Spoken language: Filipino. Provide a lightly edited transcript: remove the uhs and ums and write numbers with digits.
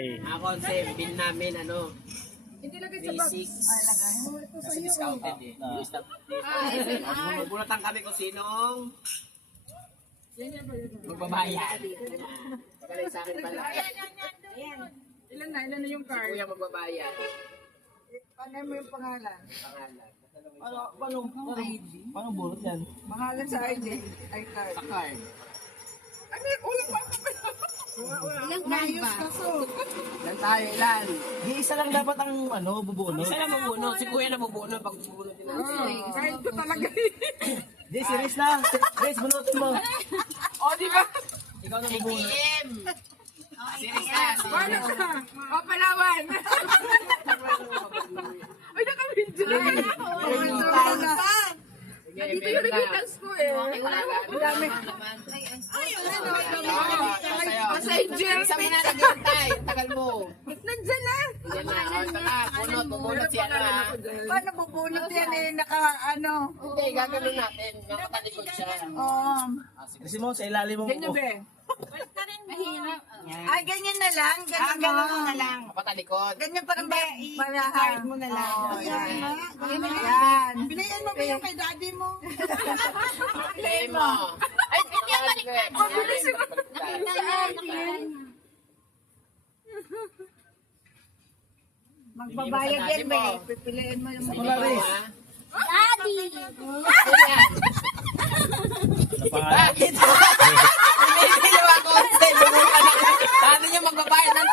Ako, same. Bill namin, ano, Hindi lagay sa box. basics. Ay, lagay. Ito Kasi sa'yo. discounted eh. Magbulatan kami kung sinong magbabayad. Pagkalay sa akin pala. Ilan na yung card? Kuya magbabayad. Paano mo yung pangalan? Pangalan. Paano bulot yan? Pangalan sa ID. Ay, card. Sa card. Ano yung ulo pa? Ilang card ba? Ilan tayo, ilan? Di isa lang dapat ang bubunot. Isa lang mabuno. Si kuya na mabuno pag bubunot din natin. Card ko talaga. Di, si Riz lang. Riz, bunutin mo. O, di ba? Ikaw na mabuno. Series na. Paano ka? O, Palawan. Ay, nakabidyo. Dito yung remittance ko eh. Dami. Nasa Angel. Isa mo na naghihintay. Tagal mo. Nandyan na. Yan na. O, ito na. Bunot. Bubunot siya na. Paano bubunot yan eh? Hindi, gagawin natin. Nakatalikod siya. Kasi mo, sa ilalim mo. Ganyan be. Ay, ganyan na lang. Ganyan na lang. Kapatalikod. Ganyan parang i-card mo na lang. Yan. Yan. Binayan mo ba yung kay daddy mo? Play mo. Ay, hindi yan baliktad. Mabilis yung Magbabayad yan ba eh. Pipiliin mo yung Wala, Riz. Daddy! Bakit? Hindi nyo ako. Paano nyo magbabayad ng